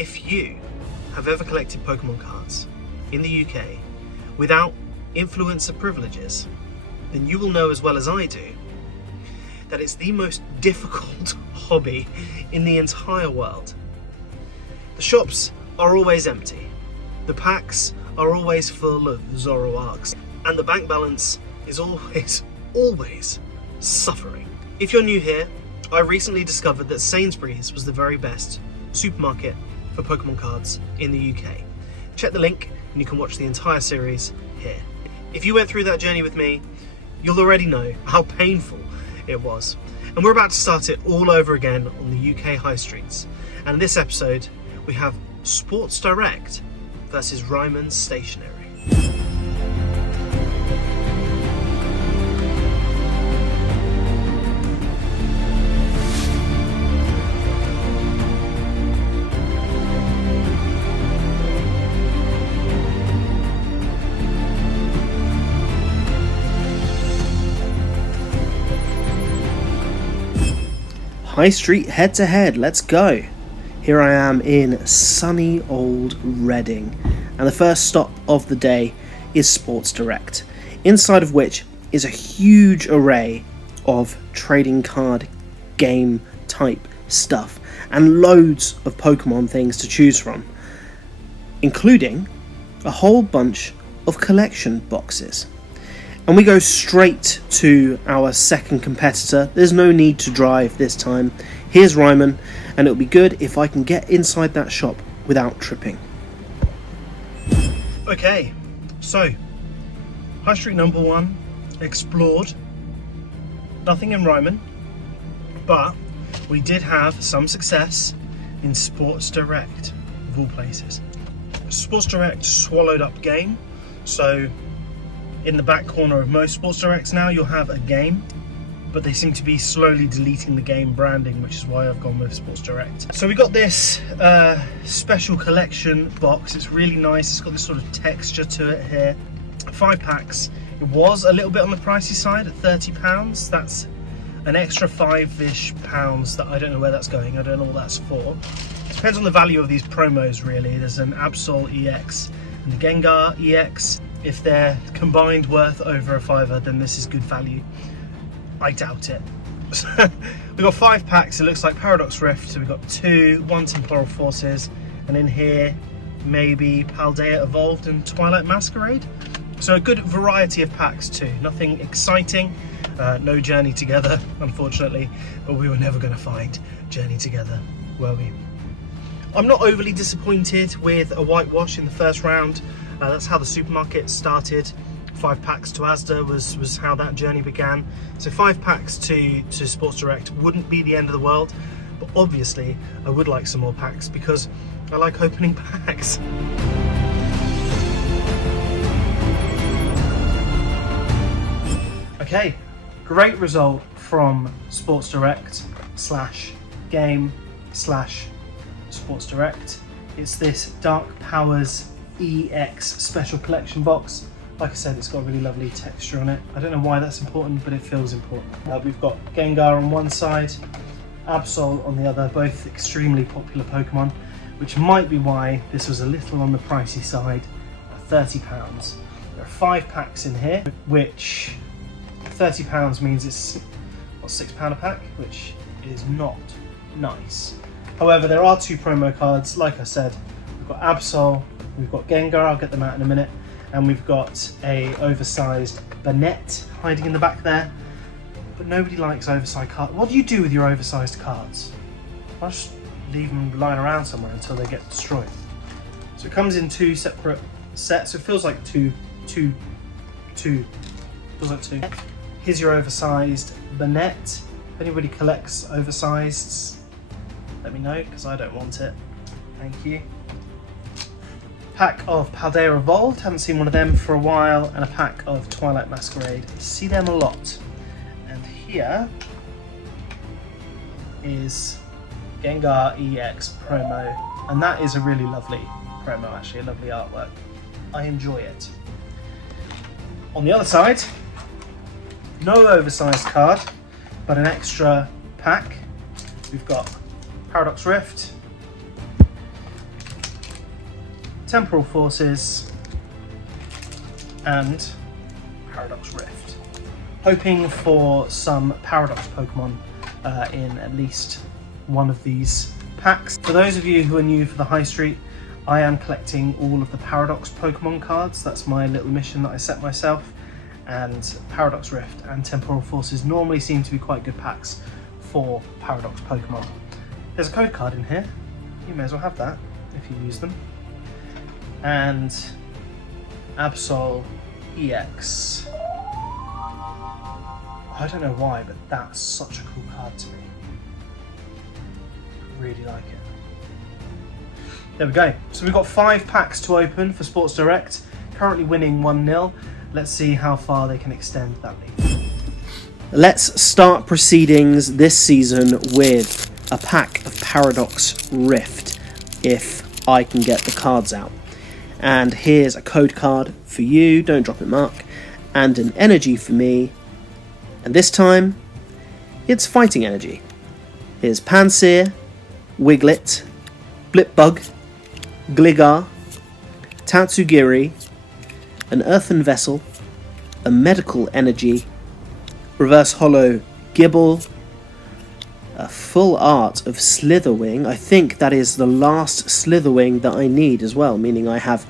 If you have ever collected Pokemon cards in the UK without influencer privileges, then you will know as well as I do that it's the most difficult hobby in the entire world. The shops are always empty, the packs are always full of Zoroarks, and the bank balance is always suffering. If you're new here, I recently discovered that Sainsbury's was the very best supermarket for Pokemon cards in the UK. Check the link and you can watch the entire series here. If you went through that journey with me, you'll already know how painful it was. And we're about to start it all over again on the UK high streets. And in this episode, we have Sports Direct versus Ryman Stationery. High Street head to head, let's go. Here I am in sunny old Reading, and the first stop of the day is Sports Direct, inside of which is a huge array of trading card game type stuff and loads of Pokemon things to choose from, including a whole bunch of collection boxes. And we go straight to our second competitor. There's no need to drive this time. Here's Ryman, and it'll be good if I can get inside that shop without tripping. Okay, so High Street number 1 explored. Nothing in Ryman, but we did have some success in Sports Direct, of all places. Sports Direct swallowed up game, so in the back corner of most Sports Directs now you'll have a game, but they seem to be slowly deleting the game branding, which is why I've gone with Sports Direct. So we got this special collection box. It's really nice. It's got this sort of texture to it here. 5 packs. It was a little bit on the pricey side at £30. That's an extra £5-ish that I don't know where that's going. I don't know what that's for. It depends on the value of these promos really. There's an Absol EX and the Gengar EX. If they're combined worth over a £5, then this is good value. I doubt it. We've got 5 packs. It looks like Paradox Rift. So we've got 2, 1 Temporal Forces, and in here maybe Paldea Evolved and Twilight Masquerade. So a good variety of packs too. Nothing exciting. No Journey Together, unfortunately, but we were never going to find Journey Together, were we? I'm not overly disappointed with a whitewash in the first round. That's how the supermarket started. 5 packs to Asda was how that journey began. So 5 packs to Sports Direct wouldn't be the end of the world, but obviously I would like some more packs because I like opening packs. Okay, great result from Sports Direct / game / Sports Direct. It's this Dark Powers EX special collection box. Like I said, it's got a really lovely texture on it. I don't know why that's important, but it feels important. We've got Gengar on one side, Absol on the other, both extremely popular Pokemon, which might be why this was a little on the pricey side at £30. There are 5 packs in here, which £30 means it's what, £6 a pack, which is not nice. However, there are 2 promo cards. Like I said, we've got Absol, we've got Gengar, I'll get them out in a minute, and we've got a oversized Banette hiding in the back there. But nobody likes oversized cards. What do you do with your oversized cards? I just leave them lying around somewhere until they get destroyed. So it comes in 2 separate sets. So it feels like two. Feels like 2. Here's your oversized Banette. If anybody collects oversized, let me know because I don't want it. Thank you. Pack of Paldea Evolved, haven't seen one of them for a while, and a pack of Twilight Masquerade, see them a lot. And here is Gengar EX promo, and that is a really lovely promo actually, a lovely artwork. I enjoy it. On the other side, no oversized card, but an extra pack. We've got Paradox Rift, Temporal Forces, and Paradox Rift. Hoping for some Paradox Pokemon in at least one of these packs. For those of you who are new for the High Street, I am collecting all of the Paradox Pokemon cards. That's my little mission that I set myself. And Paradox Rift and Temporal Forces normally seem to be quite good packs for Paradox Pokemon. There's a code card in here. You may as well have that if you use them. And Absol EX. I don't know why, but that's such a cool card to me. I really like it. There we go. So we've got 5 packs to open for Sports Direct. Currently winning 1-0. Let's see how far they can extend that lead. Let's start proceedings this season with a pack of Paradox Rift, if I can get the cards out. And here's a code card for you, don't drop it Mark, and an energy for me. And this time, it's fighting energy. Here's Pansear, Wiglet, Blipbug, Gligar, Tatsugiri, an Earthen Vessel, a Medical Energy, Reverse Holo Gibble, a full art of Slitherwing. I think that is the last Slitherwing that I need as well, meaning I have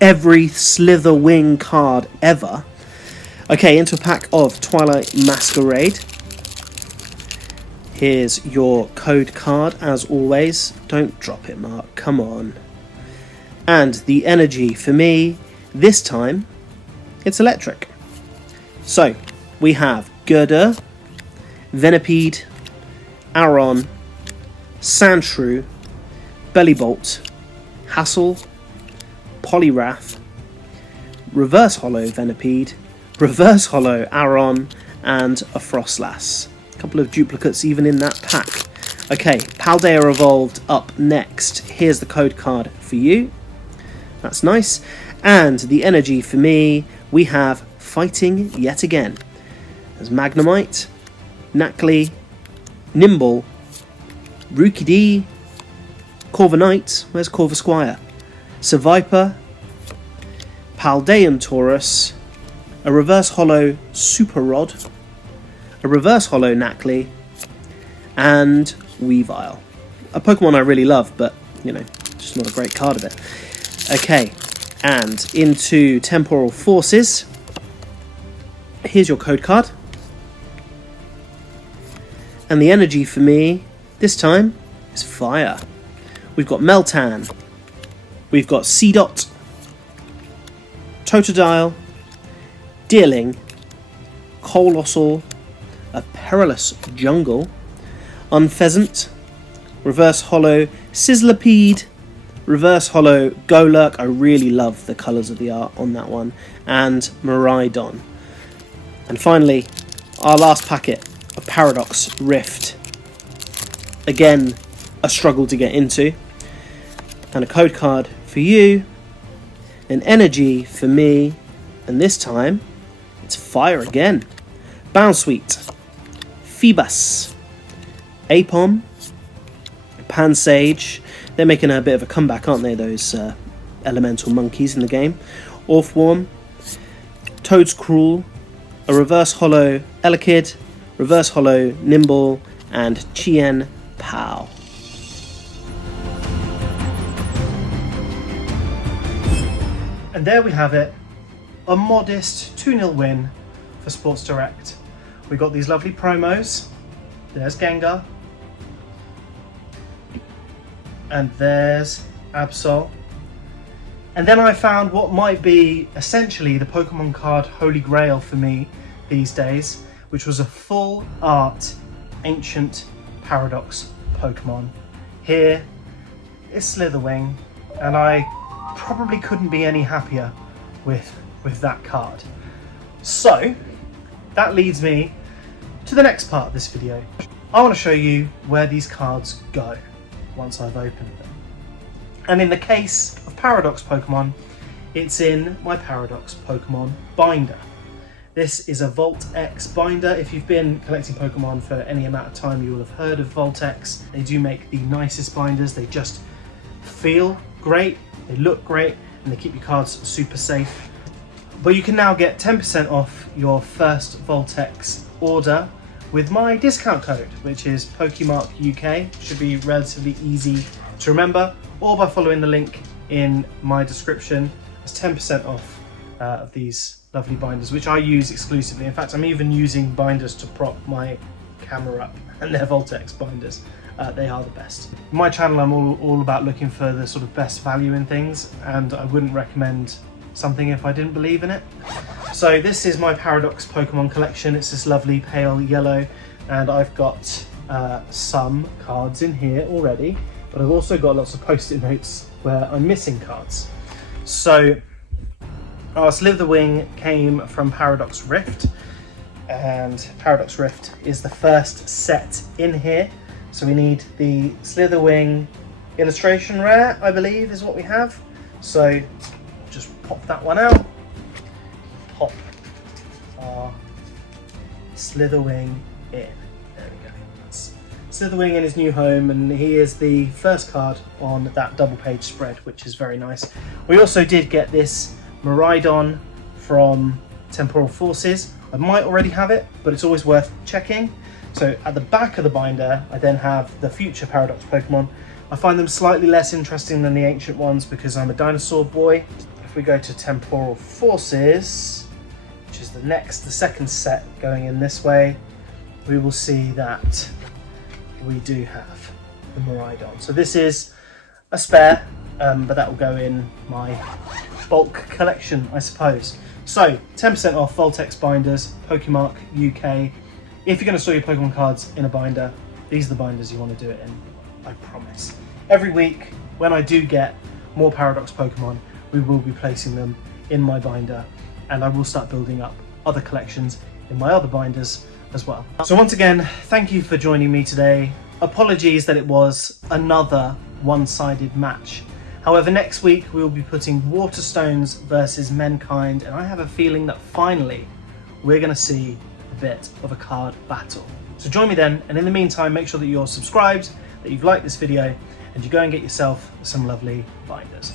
every Slitherwing card ever. Okay, into a pack of Twilight Masquerade. Here's your code card, as always. Don't drop it, Mark, come on. And the energy for me, this time, it's electric. So, we have Gurda, Venipede, Aron, Sandshrew, Bellibolt, Hassel, Poliwrath, Reverse Holo Venipede, Reverse Holo Aron, and a Frostlass. A couple of duplicates even in that pack. Okay, Paldea Evolved up next. Here's the code card for you. That's nice. And the energy for me, we have Fighting yet again. There's Magnemite, Knackley, Nimble, Rookidee, Corviknight, where's Corvisquire? Seviper, Paldean Taurus, a Reverse Holo Super Rod, a Reverse Holo Knackley, and Weavile. A Pokemon I really love, but, you know, just not a great card of it. Okay, and into Temporal Forces. Here's your code card. And the energy for me, this time, is fire. We've got Meltan. We've got Seedot, Totodile, Deerling, Colossal, a Perilous Jungle, Unpheasant, Reverse Holo Sizzlipede, Reverse Holo Golurk. I really love the colours of the art on that one, and Miraidon. And finally, our last packet of Paradox Rift. Again, a struggle to get into. And a code card for you, an energy for me, and this time, it's fire again. Bounsweet, Phoebus, Apom, Pansage. They're making a bit of a comeback, aren't they, those elemental monkeys in the game. Orthworm, Toadscruel, a Reverse Holo Elekid, Reverse Holo Nimble, and Chien Pao. And there we have it, a modest 2-0 win for Sports Direct. We got these lovely promos. There's Gengar. And there's Absol. And then I found what might be essentially the Pokemon card holy grail for me these days, which was a full art ancient Paradox Pokemon. Here is Slitherwing, and I probably couldn't be any happier with that card. So that leads me to the next part of this video. I want to show you where these cards go once I've opened them. And in the case of Paradox Pokemon, it's in my Paradox Pokemon binder. This is a Volt X binder. If you've been collecting Pokemon for any amount of time, you will have heard of Volt X. They do make the nicest binders. They just feel great, they look great, and they keep your cards super safe. But you can now get 10% off your first Voltex order with my discount code, which is PokeMark UK. Should be relatively easy to remember, or by following the link in my description. It's 10% off of these lovely binders, which I use exclusively. In fact, I'm even using binders to prop my camera up, and they're Voltex binders. They are the best. On my channel, I'm all about looking for the sort of best value in things, and I wouldn't recommend something if I didn't believe in it. So this is my Paradox Pokemon collection. It's this lovely pale yellow, and I've got some cards in here already, but I've also got lots of post-it notes where I'm missing cards. So our Slitherwing came from Paradox Rift, and Paradox Rift is the first set in here. So we need the Slitherwing illustration rare, I believe is what we have. So just pop that one out, pop our Slitherwing in. There we go. That's Slitherwing in his new home, and he is the first card on that double page spread, which is very nice. We also did get this Miraidon from Temporal Forces. I might already have it, but it's always worth checking. So at the back of the binder, I then have the future Paradox Pokemon. I find them slightly less interesting than the ancient ones because I'm a dinosaur boy. If we go to Temporal Forces, which is the second set going in this way, we will see that we do have the Miraidon. So this is a spare, but that will go in my bulk collection, I suppose. So 10% off Voltex binders, PokeMark UK. If you're going to store your Pokemon cards in a binder, these are the binders you want to do it in, I promise. Every week, when I do get more Paradox Pokemon, we will be placing them in my binder, and I will start building up other collections in my other binders as well. So once again, thank you for joining me today. Apologies that it was another one-sided match. However, next week we will be putting Waterstones versus Mankind, and I have a feeling that finally we're going to see a bit of a card battle. So join me then, and in the meantime, make sure that you're subscribed, that you've liked this video, and you go and get yourself some lovely binders.